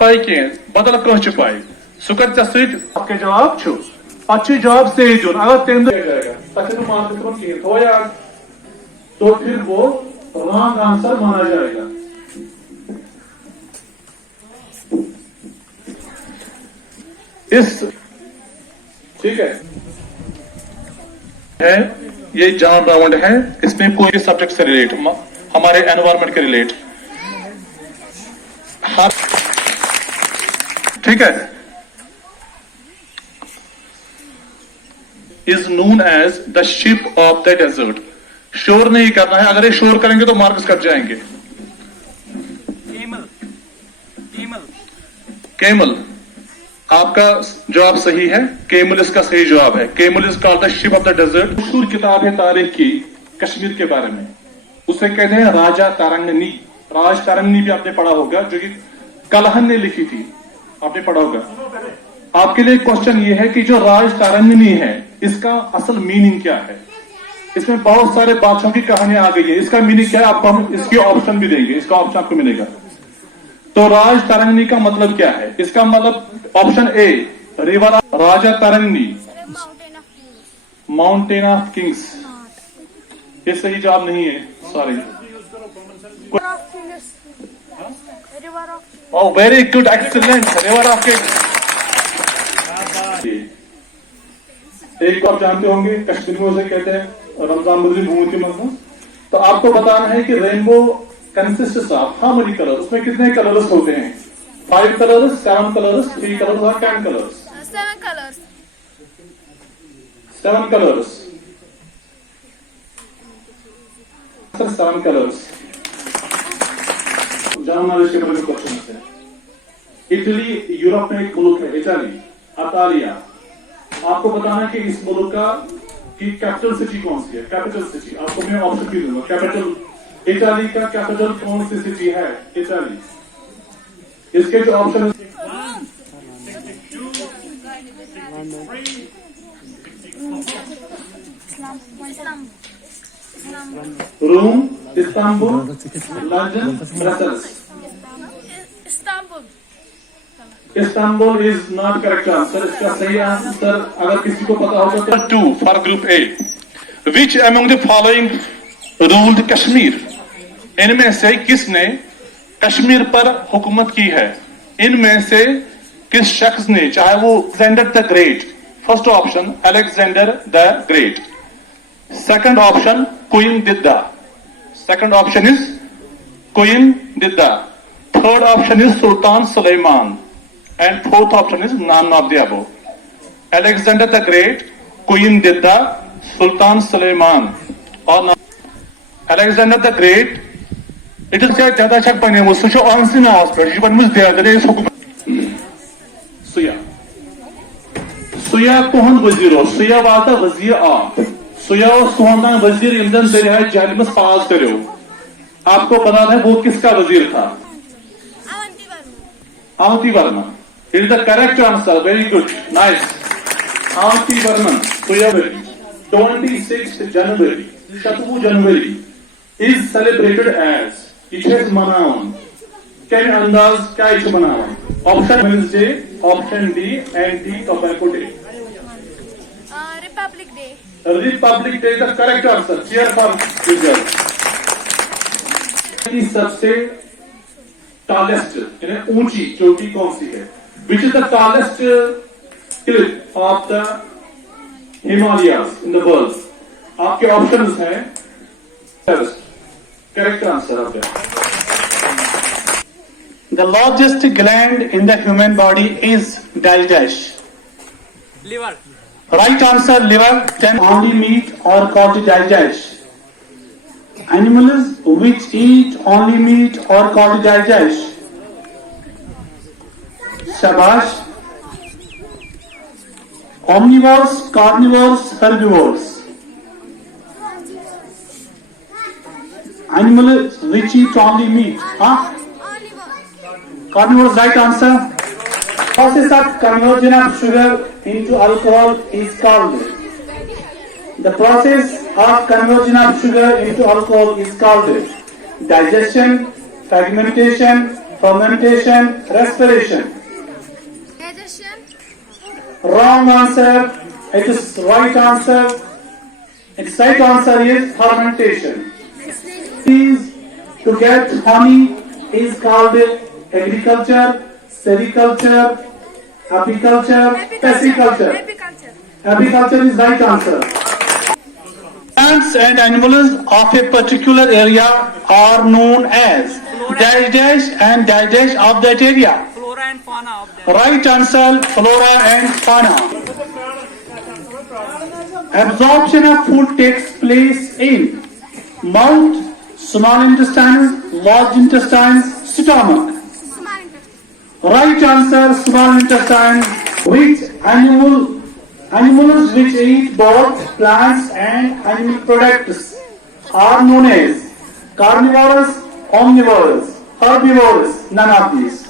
पाई के बदल कह पाई सह कर आपके जवाब पे जवाब से ही अगर तेम जाएगा मार्क्स कहें तो यार तो फिर वो रॉन्ग आंसर माना जाएगा। इस ठीक है ये जॉन राउंड है, इसमें कोई भी सब्जेक्ट से रिलेट हमारे एनवायरमेंट के रिलेट ठीक है is known as the ship of the desert. शोर नहीं करना है, अगर ये शोर करेंगे तो मार्क्स कट जाएंगे। केमल आपका जवाब सही है, केमल इसका सही जवाब है। Camel is called the ship of the desert. मशहूर किताब है तारीख की कश्मीर के बारे में, उसे कहते हैं राजा तारंगनी। राज तारंगनी भी आपने पढ़ा होगा, जो कि कलहन ने लिखी थी, आपने पढ़ा होगा। आपके लिए क्वेश्चन ये है कि जो राज तारंगनी है इसका असल मीनिंग क्या है। इसमें बहुत सारे बादशाहों की कहानियां आ गई है, इसका मीनिंग क्या है आपको हम इसके ऑप्शन भी देंगे, इसका ऑप्शन आपको मिलेगा। तो राज तारंगनी का मतलब क्या है, इसका मतलब option A river Raja Tarangini, mountain of kings, ये सही जवाब नहीं है, sorry. Oh very good, excellent, river of kings. एक को आप जानते होंगे, कश्मीर में उसे कहते हैं रमजान मुद्री भूमि के मतलब। तो आपको बताना है कि rainbow consist of how many colour, उसमें कितने कलर्स होते हैं? 5 कलर्स, 7 कलर्स, 3 कलर्स और 10 कलर्स? 7 कलर्स। 7 कलर्स। 7 कलर्स। जानना इसके बारे में क्वेश्चन है। इटली यूरोप में एक मुल्क है, इटली, इटालिया। आपको बताना है कि इस मुल्क का की कैपिटल सिटी कौन सी है? कैपिटल सिटी आपको मैं ऑप्शन भी दूंगा। कैपिटल इटली का कैपिटल कौन सी सिटी है? इटली। इसके जो option Rome, Istanbul, London, Brussels. Istanbul is not correct answer. इसका सही आंसर अगर किसी को पता होगा तो 2 for group A. Which among the following ruled Kashmir? इनमें से किसने कश्मीर पर हुकूमत की है? इनमें से किस शख्स ने, चाहे वो Alexander the Great, first option Alexander the Great, second option Queen Didda, second option is Queen Didda, third option is Sultan Suleiman and fourth option is none of the above. Alexander the Great, Queen Didda, Sultan Suleiman or not. Alexander the Great, it is said that the Chak was such an answer now, but she was there. There is Suya. Suya Kohan Waziro, Suya Vata Wazir A. Suya Suhandan Wazir Imdan Zeriha Jalimus pass करो। आपको पता है वो किसका वजीर था? Avanti Verma. It is the correct answer. Very good. Nice. Avanti Varman, Suyaveri, 26th January, Shatu January, is celebrated as Iches Manawan. Can Andaz Kaich Manawan? Option Wednesday, option D, and D Tobacco Day. Republic Day. Republic Day is the correct answer. Cheer for result. सबसे tallest, यानी ऊंची चोटी कौन सी है? Which is the tallest cliff of the Himalayas in the world? आपके options हैं correct answer of that. The largest gland in the human body is dash. Liver. Right answer, liver. Can only meat or caught dash. Animals which eat only meat or caught dash. Shabash. Omnivores, carnivores, herbivores. Animals which eat only meat. Carnivores, right answer. Process of conversion of sugar into alcohol is called. The process of conversion of sugar into alcohol is called digestion, fermentation, fermentation, respiration. Digestion. Wrong answer. It is right answer. Its right answer is fermentation. Is to get honey is called agriculture, sericulture, apiculture, pisciculture. Apiculture. Apiculture is right answer. Plants and animals of a particular area are known as dash dash and dash dash of that area. Flora and fauna of that. Right answer, flora and fauna. Absorption of food takes place in mouth, small intestine, large intestine, stomach. Small intestine. Right answer, small intestine. Which animals which eat both plants and animal products are known as carnivorous, omnivorous, herbivorous? None of these.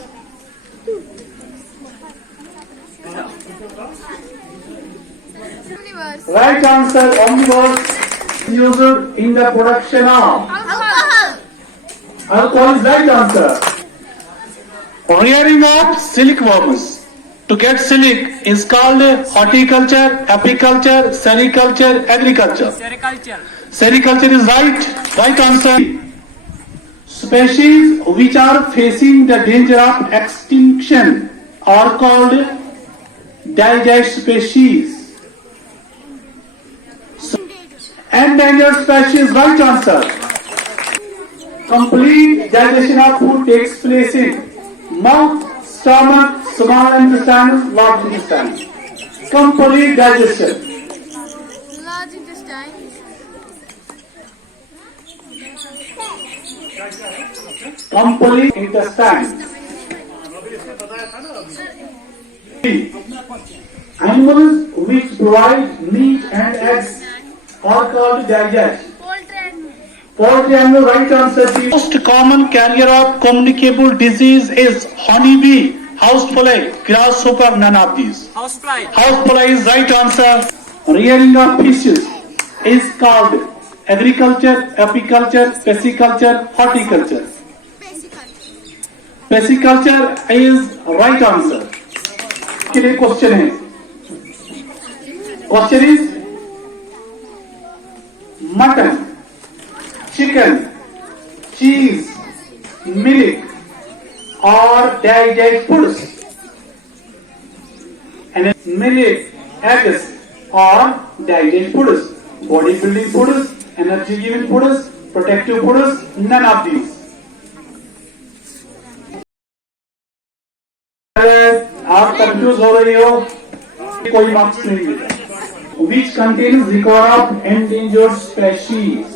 Universe. Right answer, omnivorous, used in the production of Alcohol. alcohol is right answer. Rearing of silkworms. To get silk is called horticulture, apiculture, sericulture, agriculture. Sericulture. Sericulture is right answer. Species which are facing the danger of extinction are called dash species. Endangered species, right answer. Complete digestion of food takes place in mouth, stomach, small intestine, large intestine. Complete digestion. Large intestine. Complete intestine. Animals which provide meat and eggs are called digest. Poultry. Poultry animal, right answer. The most common carrier of communicable disease is honeybee, housefly, grasshopper, none of these. Housefly. Housefly is right answer. Rearing of fishes is called agriculture, apiculture, pisciculture, horticulture. Pisciculture is right answer. के लिए question है. Question is mutton, chicken, cheese, milk, or dash foods. And milk, eggs, or dash foods. Bodybuilding foods, energy giving foods, protective foods, none of these. आप confuse हो रही हो, कोई marks नहीं मिलेगा. Which contains record of endangered species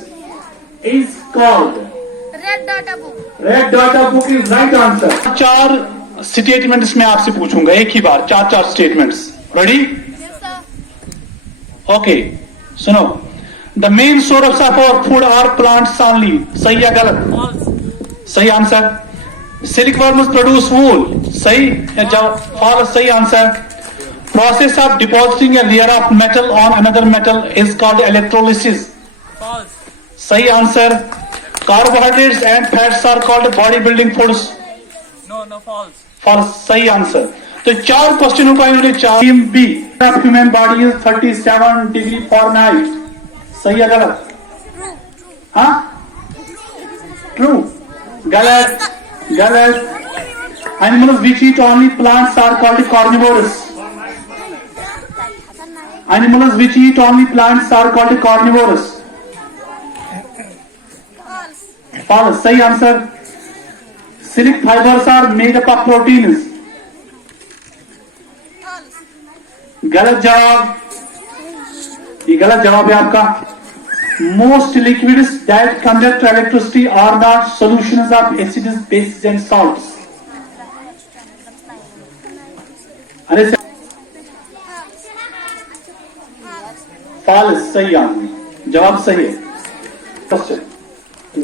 is called Red data book. Red Data Book is right answer. चार statements में आपसे पूछूंगा एक ही बार, चार statements. Ready? Yes, sir. Okay, सुनो. The main source of our food are plants only. सही या गलत? False. सही आंसर. सिल्कवर्म्स प्रोड्यूस वूल. सही या जवाब? फॉल्स. सही answer. Process of depositing a layer of metal on another metal is called electrolysis. False. सही answer. Carbohydrates and fats are called bodybuilding foods. No, false. False. सही आंसर. तो चार क्वेश्चनों का इन्होंने चार. B of human body is 37 degree Fahrenheit. सही या गलत? हाँ? True. गलत. Animals which eat only plants are called carnivorous. Animals which eat only plants are called carnivorous. False. सही answer. Silk fibers are made up of proteins. गलत जवाब. ये गलत जवाब है आपका. Most liquids that conduct electricity are not solutions of acids, bases and salts. अरे False. सही आंसर. जवाब सही है. Question.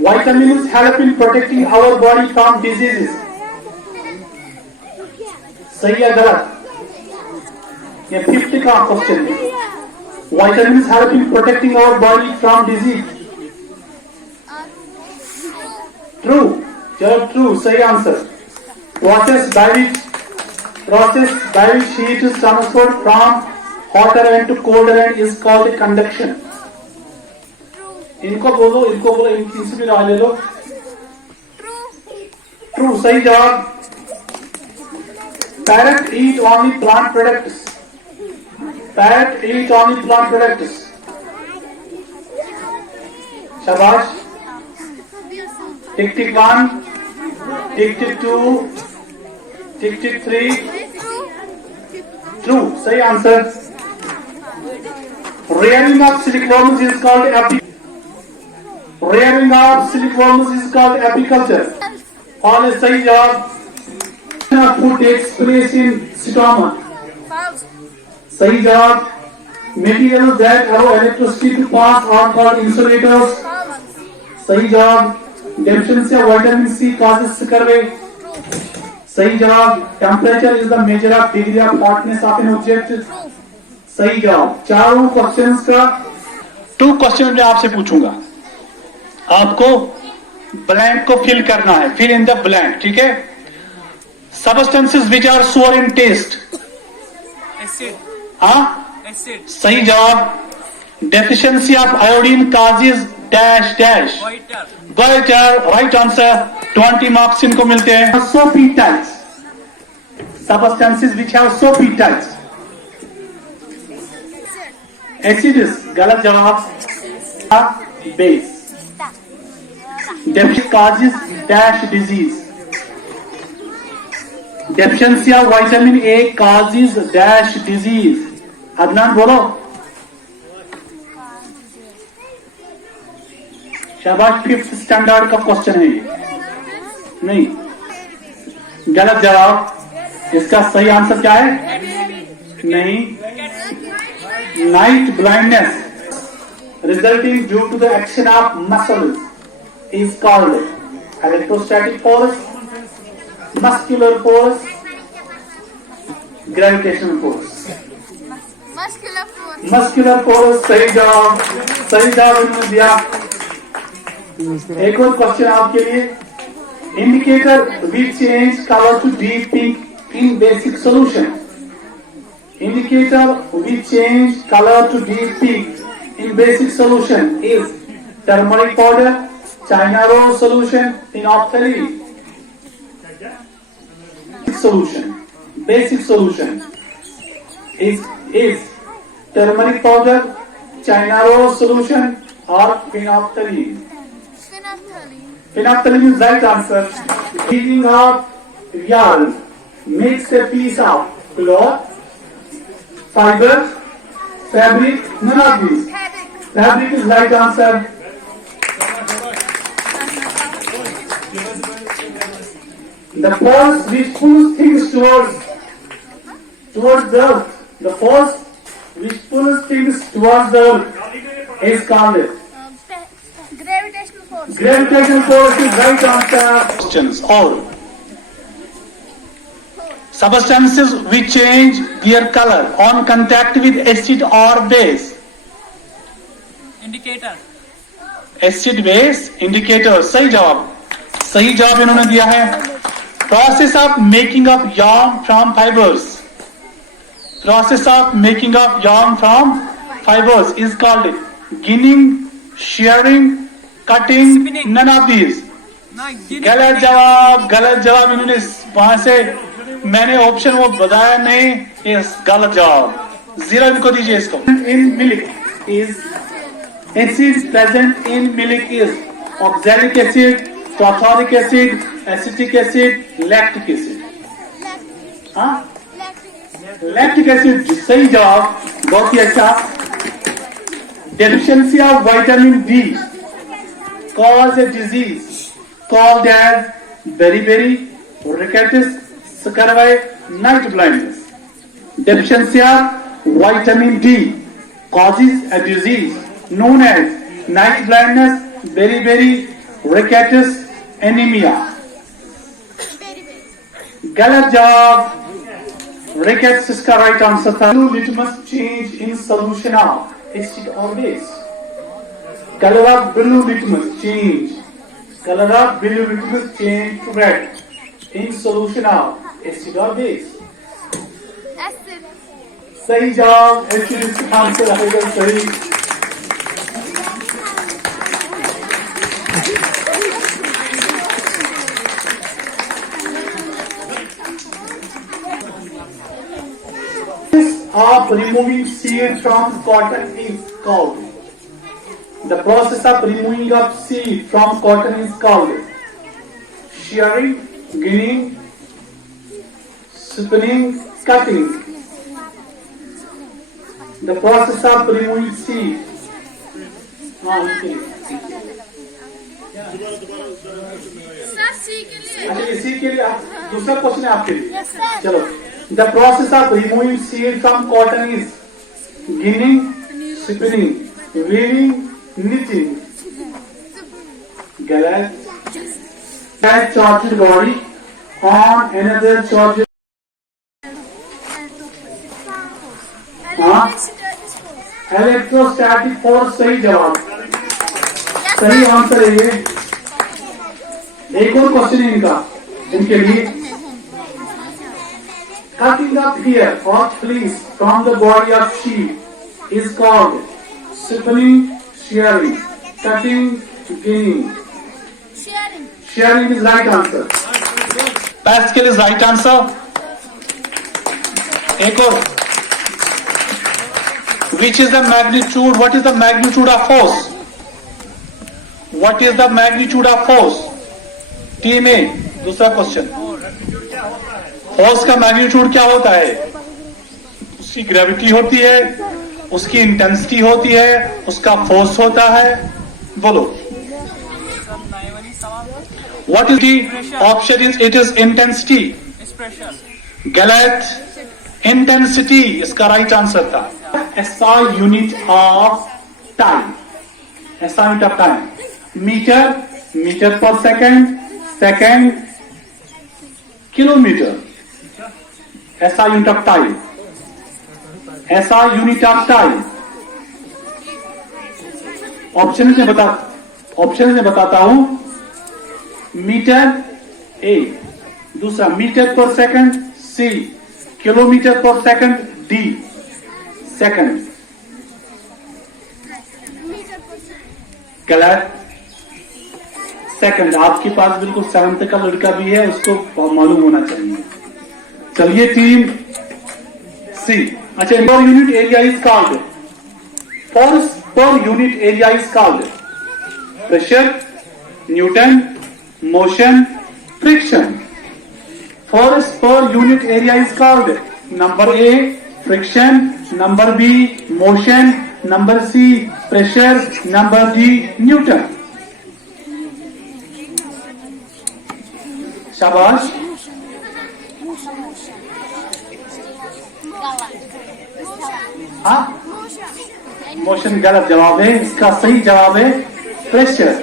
Vitamins help in protecting our body from diseases. सही या गलत? ये 50 का क्वेश्चन है. Vitamins help in protecting our body from disease. True. चलो true. सही answer. process by which heat is transferred from hotter end to colder end is called conduction. इनको बोलो इनसे भी राय ले लो. True, सही जवाब. Parrot eat only plant products. Parrot eat only plant products. शाबाश. Tick tick 1, tick tick 2, tick tick 3. True, सही answer. Rearing of silkworms is called Rearing of silkworms is called apiculture. All is सही जवाब. Food takes place in stoma. False. सही जवाब. Materials that allow electricity to pass are called insulators. False. सही जवाब. Deficiency of vitamin C causes scurvy. सही जवाब. Temperature is the measure of degree of hotness of an object. सही जवाब. चारों questions का 2 क्वेश्चन मैं आपसे पूछूंगा. आपको ब्लैंक को फिल करना है. Fill in the blank. ठीक है. Substances which are sour in taste. Acid. हाँ. Acid. सही जवाब. Deficiency of iodine causes dash dash. Goiter. Goiter. Right answer. 20 marks इनको मिलते हैं. Soapy types. Substances which have soapy types. Acids. गलत जवाब. Base. Deficiency causes dash disease. Deficiency of vitamin A causes dash disease. Adnan बोलो. शाबाश. 5th standard का question है ये. नहीं, गलत जवाब. इसका सही आंसर क्या है? नहीं. Night blindness resulting due to the action of muscles is called electrostatic force, muscular force, gravitational force. Muscular force. Muscular force. सही जवाब. सही जवाब इन्होंने दिया. एक और क्वेश्चन आपके लिए. Indicator which change color to deep pink in basic solution. Indicator which change color to deep pink in basic solution is turmeric powder, China rose solution, phenolphthalein. Solution. Basic solution is turmeric powder, China rose solution, or phenolphthalein. Phenolphthalein. Phenolphthalein is right answer. Speaking of yarn, makes a piece of cloth, fiber, fabric, none of these. Fabric. Fabric is right answer. The force which pulls things towards the earth. The force which pulls things towards the earth is called Gravitational force. gravitational force is right answer. Questions. All substances which change their color on contact with acid or base. Indicator. Acid base indicator. सही जवाब. सही जवाब इन्होंने दिया है. Process of making of yarn from fibers. Process of making of yarn from fibers is called ginning, shearing, cutting. Spinning. None of these. No, गलत जवाब. गलत जवाब. इन्होंने वहां से मैंने ऑप्शन वो बताया नहीं. ये गलत जवाब. 0 इनको दीजिए इसको. In milk is acid present in milk is oxalic acid, phosphoric acid, acetic acid, lactic acid. हाँ? Lactic acid सही जवाब. बहुत ही अच्छा. Deficiency of vitamin D cause a disease called as beriberi, rickets, scurvy, night blindness. Deficiency of vitamin D causes a disease known as night blindness, beriberi, rickets, anemia. गलत जवाब. rickets इसका right answer था. Litmus change in solution of acid or base. Color of blue litmus change. Color of blue litmus change to red. in solution of acid or base? Acid. सही जवाब acid इसका answer आएगा सही. Of removing seed from cotton is called. The process of removing of seed from cotton is called shearing, ginning, spinning, cutting. The process of removing seed. Okay. Sir C के लिए. अच्छा इसी के लिए दूसरा क्वेश्चन है आपके लिए. Yes, sir. चलो. The process of removing seed from cotton is ginning, spinning, weaving, knitting. गलत. That charged body on another charged. Electrostatic force सही जवाब. सही आंसर है ये. एक और क्वेश्चन है इनके लिए. Cutting up hair or fleece from the body of sheep is called spinning, shearing, cutting, ginning. Sharing. Shearing is right answer. Pascal is right answer. एक और. Which is the magnitude? What is the magnitude of force? What is the magnitude of force? Team A. दूसरा question. Force का magnitude क्या होता है? उसकी gravity होती है, उसकी इंटेंसिटी होती है, उसका फोर्स होता है. बोलो. What is the option? Is it is intensity. It's pressure. गलत. इंटेंसिटी इसका राइट आंसर था. SI unit of time. SI unit of time. Metre, metre per second, second, kilometre. SI unit of time. SI unit of time. Option में बताता हूं. Metre A. दूसरा metre per second C. Kilometre per second D. Second. गलत. Second. आपके पास बिल्कुल 7th का लड़का भी है, उसको मालूम होना चाहिए. चलिए टीम सी. अच्छा, per unit area is called. Force per unit area is called pressure, newton, motion, friction. Force per unit area is called number A friction, number B motion, number C pressure, number D newton. शाबाश. हाँ, motion गलत जवाब है. इसका सही जवाब है pressure.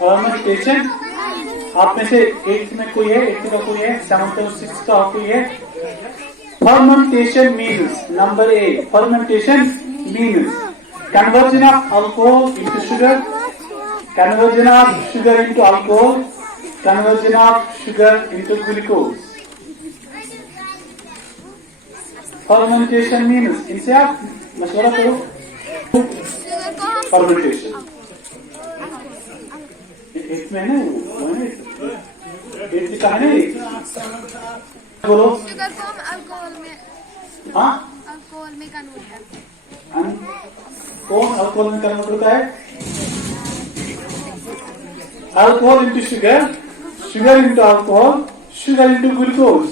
Fermentation. आप में से 8th में कोई है, 8th का कोई है, 7th और 6th का कोई है. Fermentation means number A. Fermentation means conversion of alcohol into sugar, conversion of sugar into alcohol, conversion of sugar into glucose. Fermentation means. इनसे आप मशवरा करो. फर्मेंटेशन एक में है ना, एक का है ना. बोलो. शुगर को हम अल्कोहल में. हाँ, अल्कोहल में कन्वर्ट करते हैं. कौन अल्कोहल में कन्वर्ट होता है? Alcohol into sugar, sugar into alcohol, sugar into glucose.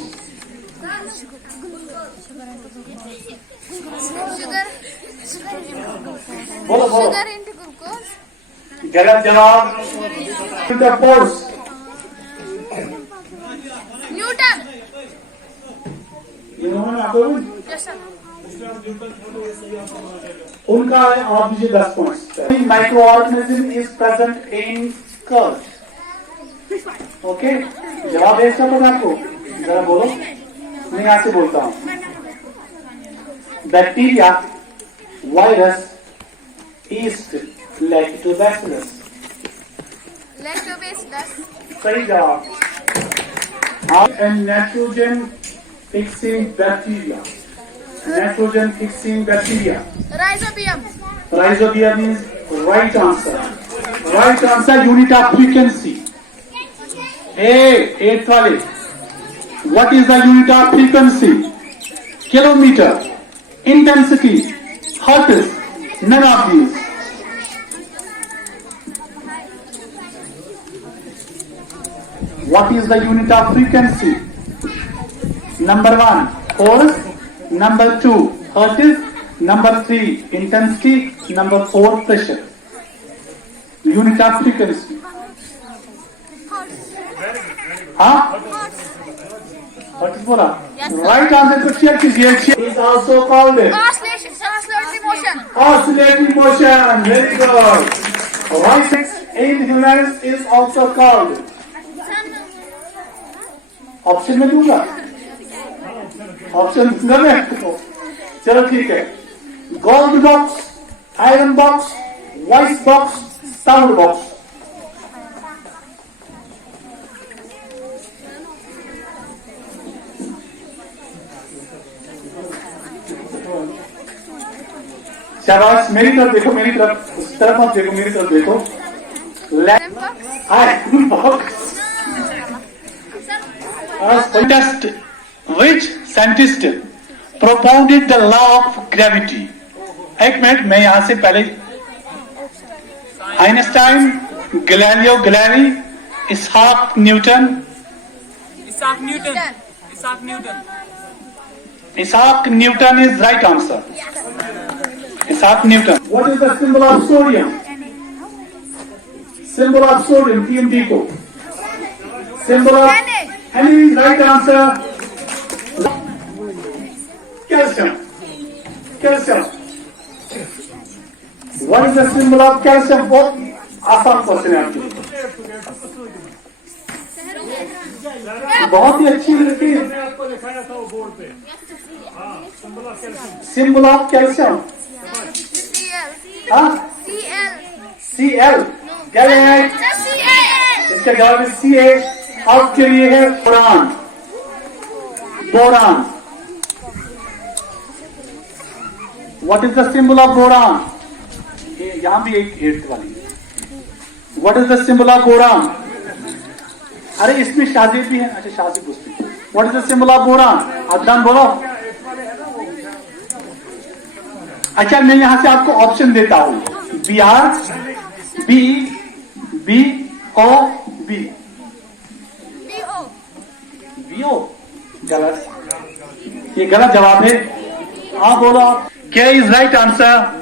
बोलो बोलो. Sugar into glucose. गलत जवाब. फोर्स. न्यूटन. इन्होंने आपको Yes, sir. उनका आप दीजिए 10 point. Microorganism is present in curd. Okay, जवाब है इसका पता आपको? जरा बोलो. मैं यहां से बोलता हूं. Bacteria, virus, east, lactobacillus. Lactobacillus. सही जवाब। Nitrogen fixing bacteria, nitrogen fixing bacteria, Rhizobium. Rhizobium is right answer. Right answer, unit of frequency. Eighth wale. What is the unit of frequency? Kilometer, intensity, hertz, none of these. What is the unit of frequency? Number 1, force. Number 2, hertz. Number 3, intensity. Number 4, pressure. Unit of frequency. हाँ? Hertz बोला? Yes, sir. Right answer को check कीजिए. Is also called Oscillatory motion. oscillating motion. Very good. Right sex in humans is also called. Option में दूंगा, option दूंगा मैं। चलो ठीक है। Gold box, iron box, voice box, sound box. शाबाश, मेरी तरफ देखो, मेरी तरफ, उस तरफ मत देखो, मेरी तरफ देखो। Iron box. Test which scientist propounded the law of gravity? एक मिनट, मैं यहां से पहले Einstein, Galileo Galilei, Ishaq Newton. Isaac Newton. Isaac Newton. Isaac Newton is right answer. Isaac Newton. What is the symbol of sodium? Symbol of sodium, TMD को. Symbol of any is right answer. Calcium. Calcium. What is the symbol of calcium? बहुत आसान question है आपके। बहुत ही अच्छी लड़की है। आपको दिखाया था वो बोर्ड पे। हाँ, symbol of calcium. Symbol of calcium. हाँ? CL। क्या है? इसका जवाब है CA। आपके लिए है boron. Boron. What is the symbol of boron? यहां भी एक 8th वाली है। What is the symbol of boron? अरे इसमें शादी भी है। अच्छा, शादी पूछती। What is the symbol of boron? Adnan बोलो। अच्छा, मैं यहां से आपको ऑप्शन देता हूं। BR, B, O, B। BO गलत, ये गलत जवाब है। हाँ बोलो आप। क्या इज राइट आंसर?